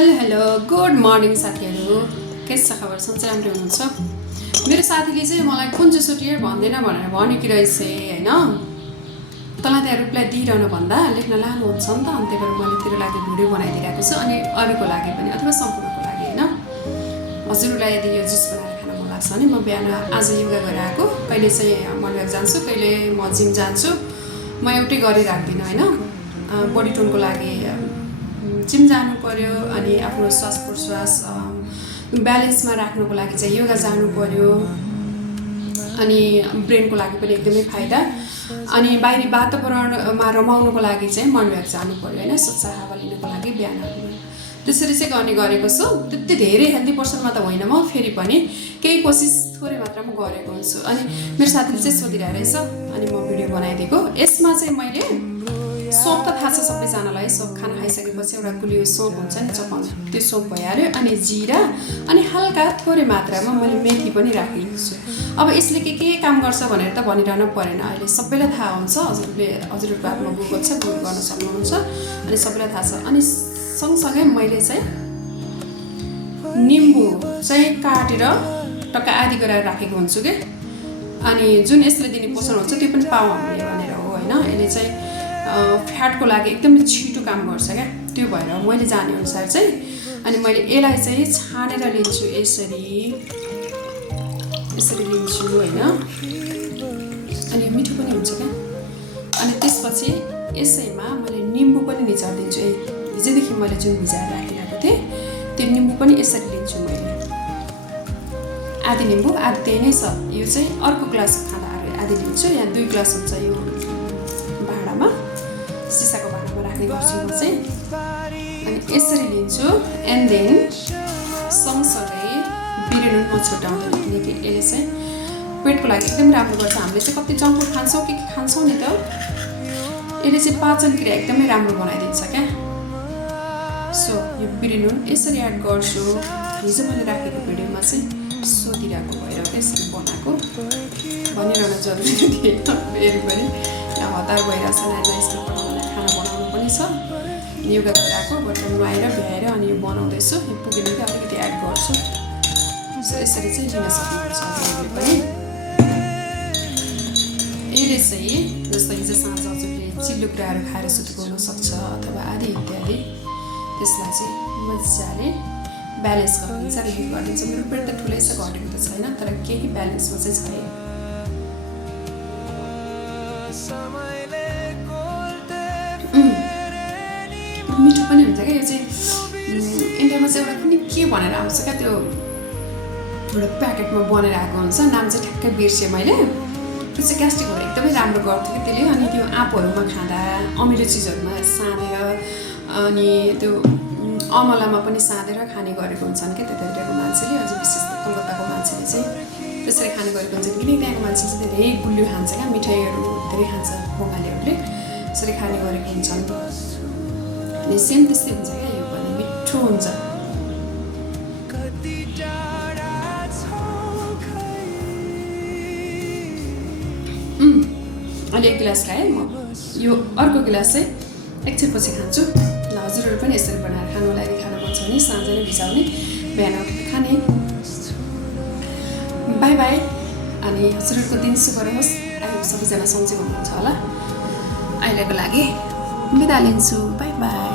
Hello good morning साथीहरू, के छ खबर? सन्चै राम्रो हुनुहुन्छ? मेरो साथीले चाहिँ मलाई कुन चाहिँ सुटियर भन्दैन भनेर भनेकी रहेछ हैन। तँलाई त्यहाँ रिप्लाई दिइरहनु भन्दा लेख्न लानु हुन्छ नि त, अनि त्यही भएर मैले तेरो लागि भिडियो बनाइदिरहेको छु अनि अरूको लागि पनि अथवा सम्पूर्णको लागि हैन। हजुरलाई यदि यो जुस बनाएर खान मन लाग्छ भने म बिहान आज योगा गरेर आएको, कहिले चाहिँ मर्निङ जान्छु, कहिले म जिम जान्छु। म एउटै गरिराख्दिनँ हैन। बडी टोनको लागि जिम जानु पर्यो अनि आफ्नो श्वास प्रश्वास ब्यालेन्समा राख्नुको लागि चाहिँ योगा जानु पर्यो अनि ब्रेनको लागि पनि एकदमै फाइदा। अनि बाहिरी वातावरणमा रमाउनुको लागि चाहिँ मर्निङ जानु पर्यो हैन, स्वच्छ हावा लिनुको लागि बिहान। त्यसरी चाहिँ गर्ने गरेको छु। त्यति धेरै हेल्दी पर्सनमा त होइन म, फेरि पनि केही कोसिस थोरै मात्रामा गरेको हुन्छु। अनि मेरो साथीले चाहिँ सोधिरहेको रहेछ अनि म भिडियो बनाइदिएको। यसमा चाहिँ मैले सोप त थाहा छ सबैजनालाई, सोप खाना खाइसकेपछि एउटा गुलियो सोप हुन्छ नि चपाउने, त्यो सोप भइहाल्यो। अनि जिरा अनि हल्का थोरै मात्रामा मैले मेथी पनि राखेको छु। अब यसले के काम गर्छ भनेर त भनिरहनु परेन, अहिले सबैलाई थाहा हुन्छ। हजुरहरूको आफ्नो गुगल छ, गुगल गर्न सक्नुहुन्छ अनि सबैलाई थाहा छ। अनि सँगसँगै मैले चाहिँ निम्बु चाहिँ काटेर टक्क आधी गरेर राखेको हुन्छु कि। अनि जुन यसले दिने पोषण हुन्छ त्यो पनि पाऊँ हामीले भनेर हो होइन। यसले चाहिँ फ्याटको लागि एकदमै छिटो काम गर्छ क्या, त्यो भएर मैले जाने अनुसार चाहिँ। अनि मैले यसलाई चाहिँ छानेर लिन्छु, यसरी लिन्छु होइन। अनि मिठो पनि हुन्छ क्या। अनि त्यसपछि यसैमा मैले निम्बु पनि निचोडिदिन्छु। हिजोदेखि मैले जुन भिजाएर राखिरहेको थिएँ त्यो निम्बु पनि यसरी लिन्छु मैले, आधी निम्बु आधी त्यही नै छ। यो चाहिँ अर्को ग्लास खाँदा आधी लिन्छु, यहाँ 2 ग्लास हुन्छ। यो भाँडामा, सिसाको भाँडामा राख्ने गर्छु म चाहिँ। अनि यसरी लिन्छु। एन्ड देन सँगसँगै बिरे नुन म छुट्याउँदैन, किनकि यसले चाहिँ पेटको लागि एकदम राम्रो गर्छ। हामीले चाहिँ कति जङ्क फुड खान्छौँ के खान्छौँ नि त, यसले चाहिँ पाचन क्रिया एकदमै राम्रो बनाइदिन्छ क्या। सो यो बिरे नुन यसरी एड गर्छु। हिजो मैले राखेको भिडियोमा चाहिँ सोधिरहेको भएर यसरी बनाएको भनिरहन जरुरी थिएन। फेरि पनि यहाँ हतार भइरहेछ, नानीलाई स्कुल पठाउनु, खाना बनाउनु पनि छ। योगा गराएको बटन नुहाएर भ्याएर अनि यो बनाउँदैछु। यो पुगेर चाहिँ अलिकति एड गर्छु। सो यसरी चाहिँ लिन सक्नुहुन्छ हजुरहरूले पनि। यसले चाहिँ जस्तो हिजो साँझ हजुरले चिल्लो कुराहरू खाएर सुतेको हुनसक्छ अथवा आदि इत्यादि, त्यसलाई चाहिँ मजाले ब्यालेन्स गरिदिन्छ, रिलिभ गरिदिन्छ। मेरो पेट त ठुलै छ, घटेको त छैन, तर केही ब्यालेन्समा चाहिँ छ। मिठो पनि हुन्छ क्या यो चाहिँ। इन्डियामा चाहिँ एउटा कुनै के भनेर आउँछ क्या, त्यो एउटा प्याकेटमा बनाएर आएको हुन्छ, नाम चाहिँ ठ्याक्कै बिर्सेँ मैले। त्यो चाहिँ ग्यास्ट्रिकहरू एकदमै राम्रो गर्थ्यो कि त्यसले। अनि त्यो आँपहरूमा खाँदा, अमिलो चिजहरूमा साँधेर, अनि त्यो अमलामा पनि साँधेर खाने गरेको हुन्छन् क्या त्यतातिरको मान्छेले, अझ विशेष कलकत्ताको मान्छेले चाहिँ त्यसरी खाने गरेको हुन्छ। किनकि त्यहाँको मान्छे चाहिँ धेरै गुलियो खान्छ क्या, मिठाईहरू धेरै खान्छ बङ्गालीहरूले, त्यसरी खाने गरेको हुन्छन्। अनि सेम त्यस्तै हुन्छ क्या, यो पनि मिठो हुन्छ। अहिले 1 गिलास खाएँ म, यो अर्को गिलास चाहिँ एकछिनपछि खान्छु। ल हजुरहरू पनि यसरी बनाएर खानुको लागि खान मन छ भने साँझ नै भिजाउने, बिहान खाने। By by. अनि हजुरहरूको दिन शुभ रहोस्। अहिले सबैजना सन्चै हुनुहुन्छ होला। अहिलेको लागि बिदा लिन्छु। By by.